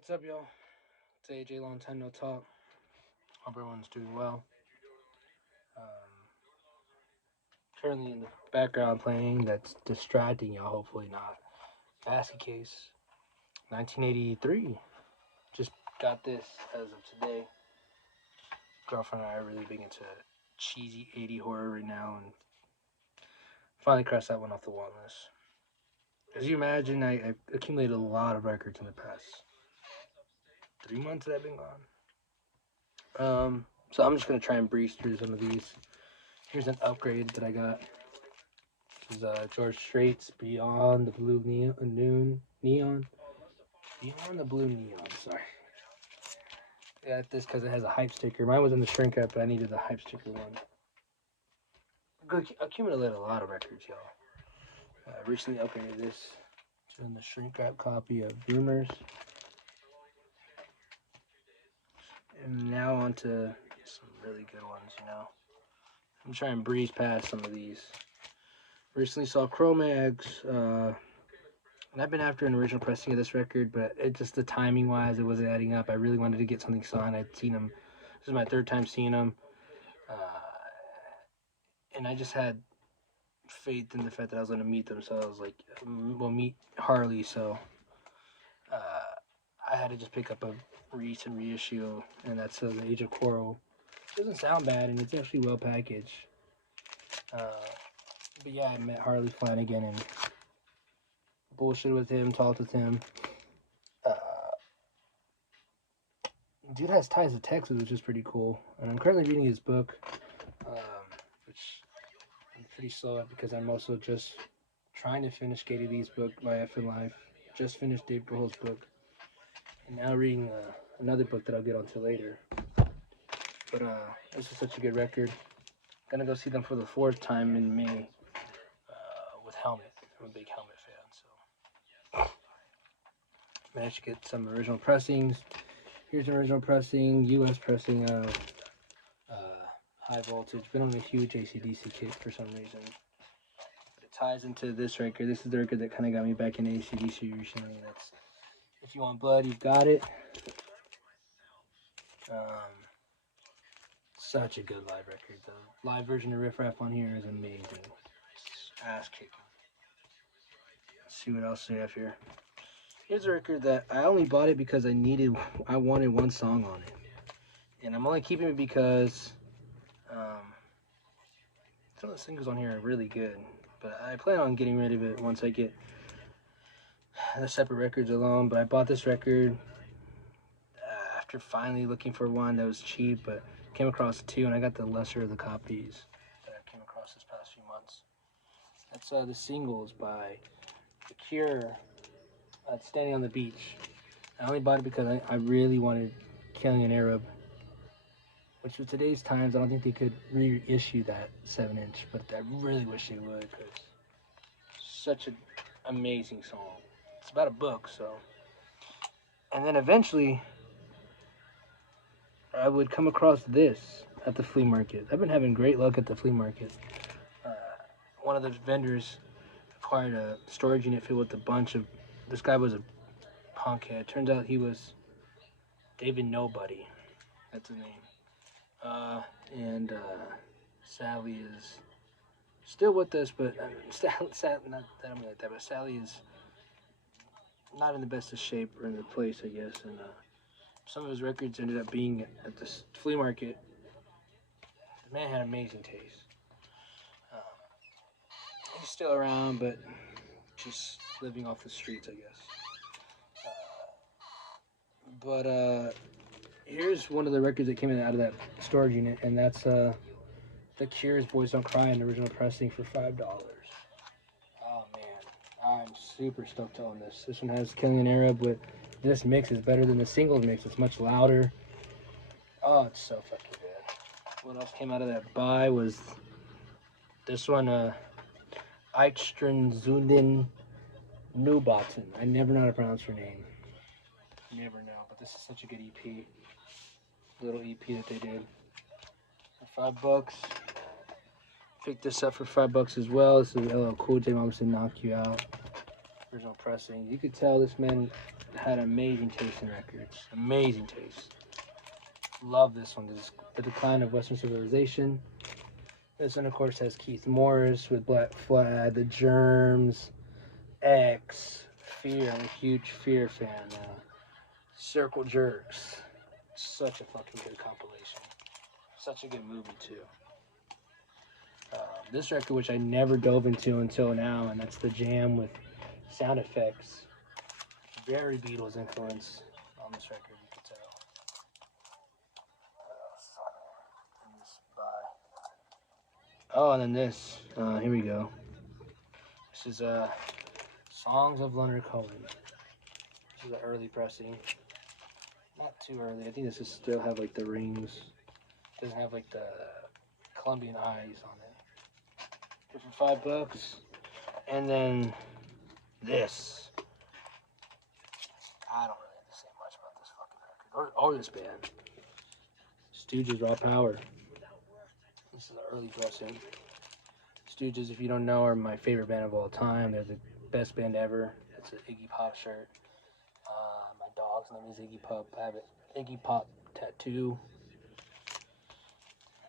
What's up, y'all? It's AJ, long time no talk. Hope everyone's doing well. Um, Currently in the background playing that's distracting y'all, hopefully not. Basket Case, 1983. Just got this as of today. Girlfriend and I are really big into cheesy 80 horror right now, and finally crossed that one off the wall list. As you imagine, I accumulated a lot of records in the past 3 months that I've been gone. So I'm just gonna try and breeze through some of these. Here's an upgrade that I got. This is George Strait's Beyond the Blue Neon. Beyond the Blue Neon, sorry. I got this because it has a hype sticker. Mine was in the shrink wrap, but I needed the hype sticker one. Accumulated a lot of records, y'all. I recently upgraded this to the shrink wrap copy of Rumors. And now on to some really good ones. I'm trying to breeze past some of these. Recently saw Cro-Mags, and I've been after an original pressing of this record, but it just the timing wise, it wasn't adding up. I really wanted to get something signed. I'd seen them. This is my third time seeing them, uh, and I just had faith in the fact that I was going to meet them. So I was like, we'll meet Harley. So I had to just pick up a recent reissue, and that's The Age of Quarrel. It doesn't sound bad, and it's actually well packaged. But yeah, I met Harley Flanagan and bullshit with him, talked with him. Uh, Dude has ties to Texas, which is pretty cool. And I'm currently reading his book, which I'm pretty slow at because I'm also just trying to finish Katie Lee's book, My F in Life. Just finished Dave Grohl's book. And now reading another book that I'll get onto later. But this is such a good record. Gonna go see them for the fourth time in May with Helmet. I'm a big Helmet fan, so managed to get some original pressings. Here's an original pressing, U.S. pressing of High Voltage. Been on a huge AC/DC kick for some reason. But it ties into this record. This is the record that kind of got me back into AC/DC recently. That's If You Want Blood, You've Got It. Such a good live record. The live version of Riff Raff on here is amazing. It's ass kicking. Let's see what else we have here. Here's a record that I only bought it because I wanted one song on it. And I'm only keeping it because some of the singles on here are really good. But I plan on getting rid of it once I get the separate records alone. But I bought this record after finally looking for one that was cheap, but came across two, and I got the lesser of the copies that I came across this past few months. That's the singles by The Cure, Standing on the Beach. I only bought it because I really wanted Killing an Arab, which with today's times, I don't think they could reissue that 7-inch, but I really wish they would, because such an amazing song. It's about a book, so. And then eventually, I would come across this at the flea market. I've been having great luck at the flea market. One of the vendors acquired a storage unit filled with a bunch of. This guy was a punkhead. Turns out he was David Nobody. That's his name. And Sally is still with us, but not that I'm like that. But Sally is not in the best of shape or in the place, I guess. And some of his records ended up being at this flea market. The man had amazing taste. He's still around, but just living off the streets, I guess. But here's one of the records that came out of that storage unit, and that's The Cure's Boys Don't Cry, an original pressing for $5. Oh man, I'm super stoked to own this. This one has Killing an Arab, but this mix is better than the singles mix. It's much louder. Oh, it's so fucking good. What else came out of that buy was this one, Eichstern Nubaten. I never know how to pronounce her name. Never know, but this is such a good EP. Little EP that they did. For $5. Picked this up for $5 as well. This is LL Cool J, Mama Said Knock You Out. Original pressing. You could tell this man had amazing taste in records. Amazing taste. Love this one. This is The Decline of Western Civilization. This one, of course, has Keith Morris with Black Flag, The Germs, X, Fear. I'm a huge Fear fan now. Circle Jerks. Such a fucking good compilation. Such a good movie, too. This record, which I never dove into until now, and that's The Jam with sound effects. Very Beatles influence on this record, you can tell. Oh, and then this. Here we go. This is Songs of Leonard Cohen. This is an early pressing. Not too early. I think this is still have like the rings. Doesn't have like the Colombian eyes on it. Good for $5. And then this. I don't really have to say much about this fucking record. Or this band. Stooges Raw Power. This is an early pressing. Stooges, if you don't know, are my favorite band of all time. They're the best band ever. It's an Iggy Pop shirt. My dog's name is Iggy Pop. I have an Iggy Pop tattoo.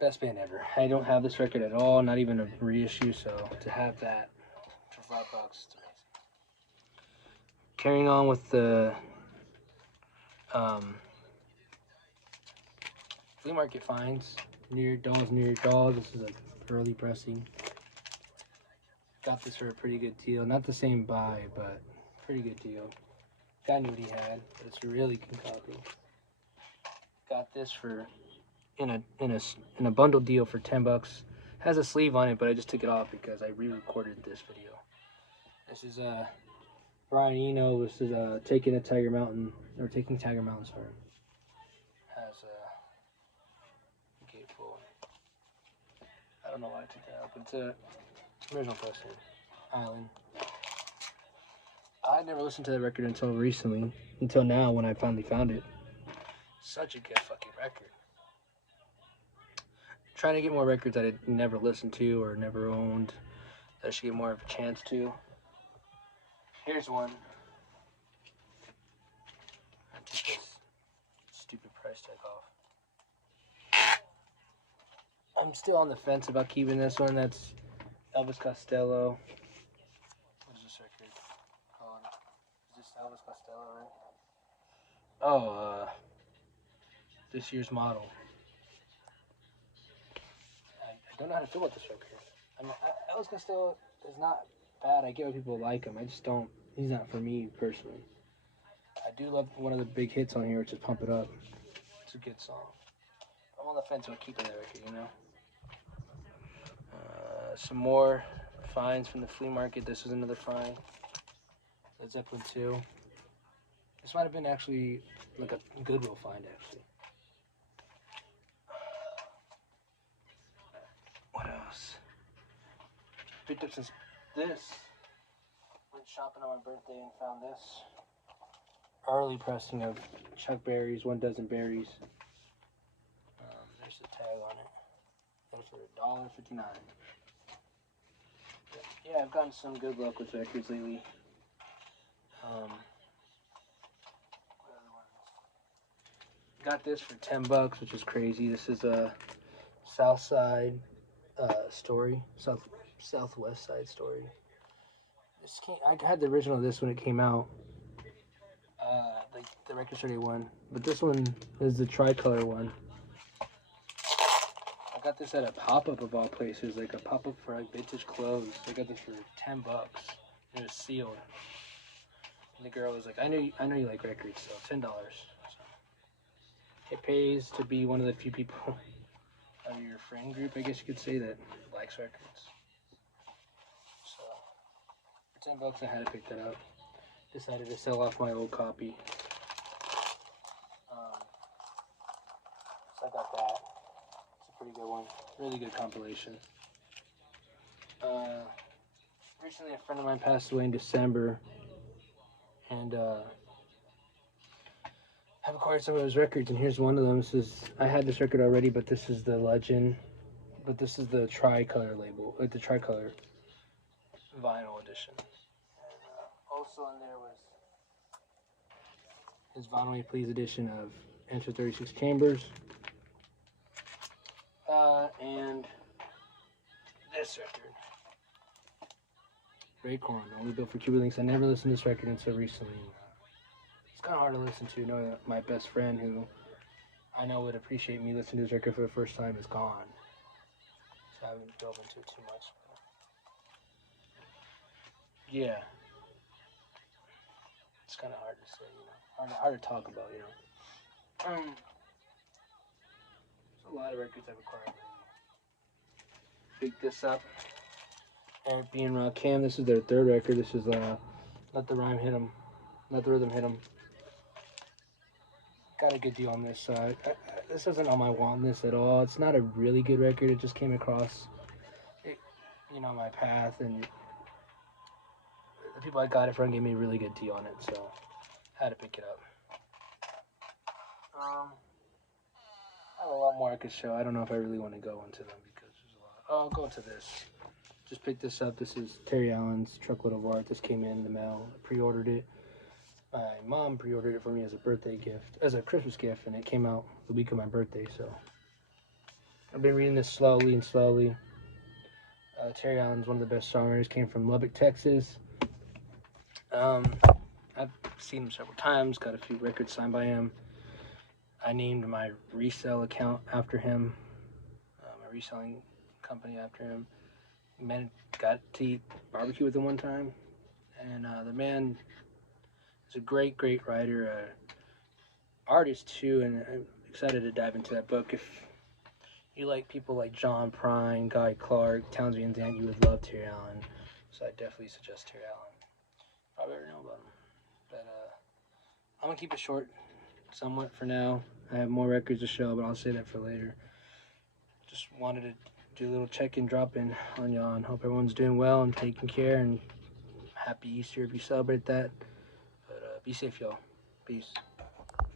Best band ever. I don't have this record at all, not even a reissue, so to have that for $5, it's amazing. Carrying on with the flea market finds. New York Dolls. This is like early pressing. Got this for a pretty good deal. Not the same buy, but pretty good deal. Guy knew what he had, but it's a really good copy. Got this for in a bundle deal for $10. Has a sleeve on it, but I just took it off because I re-recorded this video. This is Brian Eno. This is Taking Tiger Mountain, sorry. Has a gatefold. I don't know why I took that out, but it's a original pressing. Island. I never listened to that record until now when I finally found it. Such a good fucking record. Trying to get more records that I never listened to or never owned that I should get more of a chance to. Here's one. I took this stupid price tag off. I'm still on the fence about keeping this one. That's Elvis Costello. What is this record called? Is this Elvis Costello, right? Oh, This Year's Model. I don't know how to feel about this record. I mean, Elvis Costello is not bad. I get why people like him. I just don't. He's not for me personally. I do love one of the big hits on here, which is Pump It Up. It's a good song. I'm on the fence about keeping that record, you know? Some more finds from the flea market. This is another find. Led Zeppelin 2. This might have been actually like a Goodwill find, actually. What else? Picked up this. Went shopping on my birthday and found this. Early pressing of Chuck Berry's 1 Dozen Berries. There's the tag on it. That's for $1.59. Yeah, I've gotten some good luck with records lately. Got this for $10, which is crazy. This is a Southwest Side Story. I had the original of this when it came out. Like the Record Store Day one, but this one is the tricolor one. I got this at a pop-up of all places, like a pop-up for like vintage clothes. I got this for $10. It was sealed. And the girl was like, I know you like records, so $10. So it pays to be one of the few people of your friend group, I guess you could say, that likes records. So for $10, I had to pick that up. Decided to sell off my old copy. So I got that. It's a pretty good one. Really good compilation. Recently, a friend of mine passed away in December, and I've acquired some of his records, and here's one of them. I had this record already, but this is the Legend, but this is the tricolor label, like the tricolor vinyl edition. And also in there was his Vinyl Me Please edition of Enter 36 Chambers. And this record, Raekwon, Only Built for Cuba Links. I never listened to this record until recently. It's kind of hard to listen to, knowing that my best friend, who I know would appreciate me listening to this record for the first time, is gone. So I haven't delved into it too much. But yeah. It's kind of hard to say, hard to talk about, There's a lot of records I've acquired. Pick this up. Eric B. and Rakim, this is their third record. This is Let the Rhyme Hit 'Em. Let the Rhythm Hit 'Em. Got a good deal on this. This isn't on my want list at all. It's not a really good record. It just came across, my path, and the people I got it from gave me a really good deal on it, so I had to pick it up. I have a lot more I could show. I don't know if I really want to go into them because there's a lot. Oh, I'll go into this. Just picked this up. This is Terry Allen's Truckload of Art. This came in the mail. I pre-ordered it. My mom pre-ordered it for me as a birthday gift, as a Christmas gift, and it came out the week of my birthday, so I've been reading this slowly and slowly. Terry Allen's one of the best songwriters, came from Lubbock, Texas. I've seen him several times, got a few records signed by him. I named my resale account after him, my reselling company after him. Got to eat barbecue with him one time, and the man is a great writer, artist too, and I'm excited to dive into that book. If you like people like John Prine, Guy Clark, Townsend Van Zandt, you would love Terry Allen, so I definitely suggest Terry Allen. Probably already know about him, but I'm gonna keep it short somewhat for now. I have more records to show, but I'll say that for later. Just wanted to do a little check-in, drop-in on y'all, and hope everyone's doing well and taking care, and happy Easter if you celebrate that. But be safe, y'all. Peace.